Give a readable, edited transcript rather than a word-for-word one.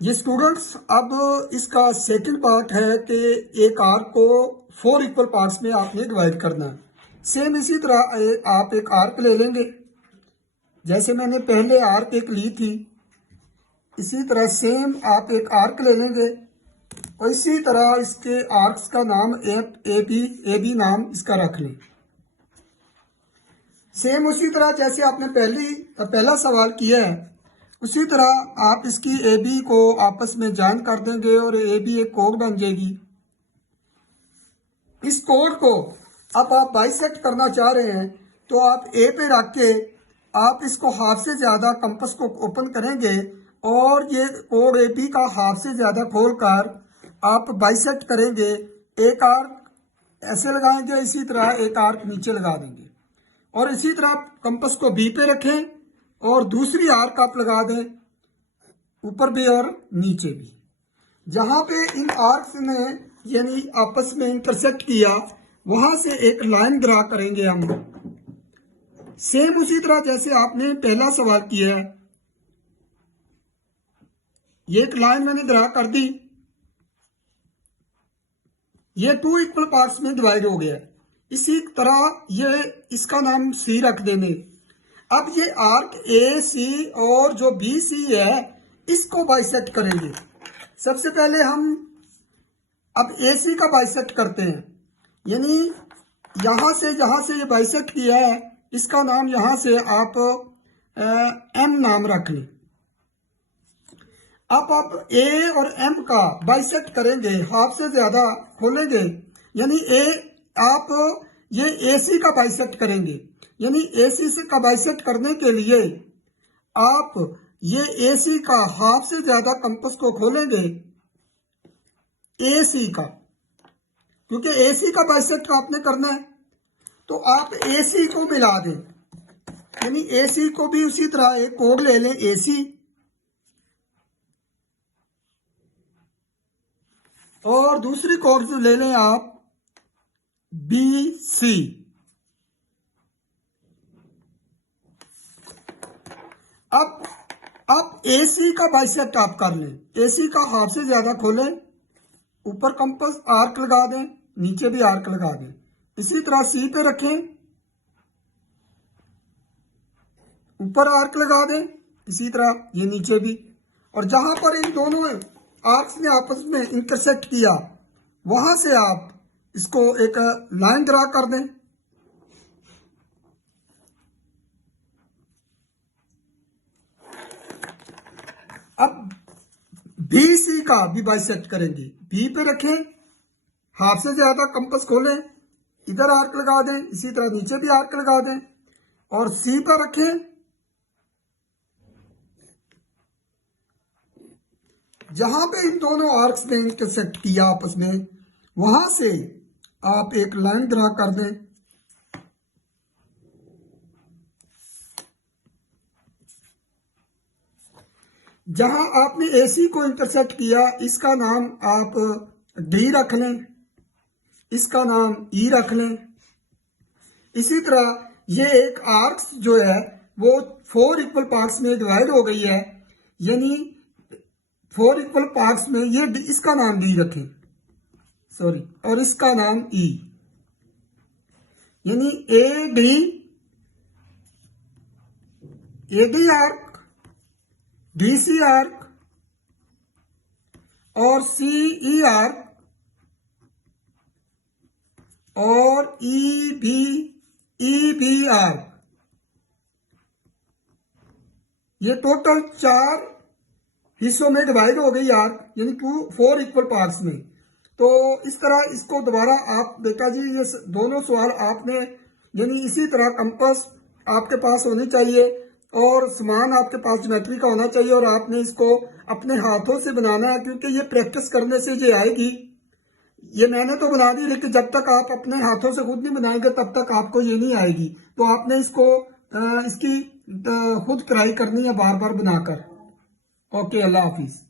ये स्टूडेंट्स अब इसका सेकंड पार्ट है कि एक आर्क को 4 इक्वल पार्ट्स में आपने डिवाइड करना है। सेम इसी तरह आप एक आर्क ले लेंगे, जैसे मैंने पहले आर्क एक ली थी, इसी तरह सेम आप एक आर्क ले लेंगे और इसी तरह इसके आर्क्स का नाम ए बी नाम इसका रख लें। सेम उसी तरह जैसे आपने पहला सवाल किया है, उसी तरह आप इसकी ए बी को आपस में ज्वाइन कर देंगे और ए बी एक कोड बन जाएगी। इस कोड को अब आप बाइसेक्ट करना चाह रहे हैं तो आप ए पे रख के आप इसको हाफ से ज्यादा कंपास को ओपन करेंगे और ये कोड ए बी का हाफ से ज्यादा खोलकर आप बाइसेक्ट करेंगे। एक आर्क ऐसे लगाएंगे, इसी तरह एक आर्क नीचे लगा देंगे और इसी तरह कंपास को बी पे रखें और दूसरी आर्क आप लगा दें ऊपर भी और नीचे भी। जहां पे इन आर्क्स ने यानी आपस में इंटरसेक्ट किया, वहां से एक लाइन ड्रा करेंगे हम, सेम उसी तरह जैसे आपने पहला सवाल किया है। ये एक लाइन मैंने ड्रा कर दी, ये 2 इक्वल पार्ट्स में डिवाइड हो गया। इसी तरह ये इसका नाम सी रख देंगे। अब ये आर्क ए सी और जो बी सी है इसको बाइसेक्ट करेंगे। सबसे पहले हम अब ए सी का बाइसेक्ट करते हैं, यानी यहां से जहां से ये बाइसेक्ट किया है इसका नाम यहां से आप एम नाम रख लें। अब आप ए और एम का बाइसेक्ट करेंगे, हाफ से ज्यादा खोलेंगे, यानी आप ये एसी का बाइसेक्ट करेंगे, यानी एसी से का बाइसेक्ट करने के लिए आप ये एसी का हाफ से ज्यादा कंपास को खोलेंगे एसी का, क्योंकि एसी का बाइसेक्ट आपने करना है तो आप एसी को मिला दें, यानी एसी को भी उसी तरह एक कोड ले लें एसी और दूसरी कोड ले लें आप बी सी। अब एसी का बाइसेक्ट आप कर लें, एसी का हाफ से ज्यादा खोलें, ऊपर कंपास आर्क लगा दें, नीचे भी आर्क लगा दें, इसी तरह सी पे रखें, ऊपर आर्क लगा दें, इसी तरह ये नीचे भी, और जहां पर इन दोनों आर्क्स ने आपस में इंटरसेक्ट किया वहां से आप इसको एक लाइन ड्रा कर दें। अब बी सी का भी बाइसेक्ट करेंगे, बी पे रखें, हाफ से ज्यादा कंपास खोलें, इधर आर्क लगा दें, इसी तरह नीचे भी आर्क लगा दें और सी पर रखें। जहां पे इन दोनों आर्क्स ने इंटरसेक्ट किया आपस में, वहां से आप एक लाइन ड्रा कर दें। जहां आपने एसी को इंटरसेक्ट किया इसका नाम आप डी रख लें, इसका नाम ई रख लें। इसी तरह ये एक आर्क्स जो है वो 4 इक्वल पार्ट्स में डिवाइड हो गई है, यानी 4 इक्वल पार्ट्स में ये इसका नाम डी रखें, सॉरी, और इसका नाम ई, यानी A D arc, BC arc और सीई आर्क और ई बी आर्क। ये टोटल 4 हिस्सों में डिवाइड हो गई आर्क, यानी 4 इक्वल पार्ट्स में। तो इस तरह इसको दोबारा आप बेटा जी ये दोनों सवाल आपने यानी इसी तरह कंपास आपके पास होनी चाहिए और सामान आपके पास ज्योमेट्री का होना चाहिए और आपने इसको अपने हाथों से बनाना है, क्योंकि ये प्रैक्टिस करने से ये आएगी। ये मैंने तो बना दी, लेकिन जब तक आप अपने हाथों से खुद नहीं बनाएंगे तब तक आपको ये नहीं आएगी। तो आपने इसको इसकी खुद ट्राई करनी है बार बार बनाकर। ओके, अल्लाह हाफिज।